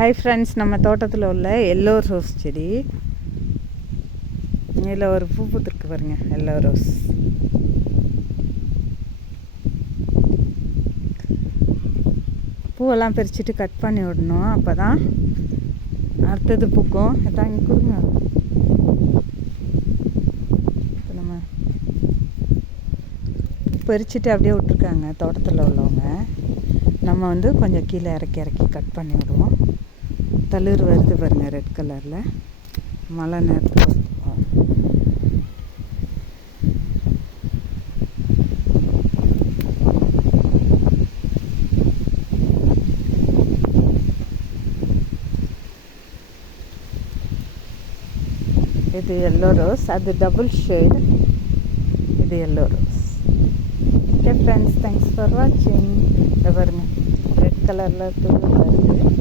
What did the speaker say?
Hi friends, நம்ம தோட்டத்தில் உள்ள எல்லோ ரோஸ் செடி. இதில் ஒரு பூ பூத்துருக்கு பாருங்க, எல்லோ ரோஸ். பூவெல்லாம் பறிச்சுட்டு கட் பண்ணி விடணும், அப்போ தான் அடுத்தது பூக்கும். இதான் இங்கே கொடுங்க. இப்போ நம்ம பறிச்சுட்டு அப்படியே விட்ருக்காங்க தோட்டத்தில் உள்ளவங்க. நம்ம வந்து கொஞ்சம் கீழே இறக்கி கட் பண்ணி விடுவோம். தளிர் வருது பாருங்கள், ரெட் கலரில். மழை நேரத்தில் இது எல்லோ ரோஸ், அது டபுள் ஷேட். இது yellow rose. Okay friends, thanks for வாட்சிங். இதை பாருங்க, ரெட் கலரில் வருது.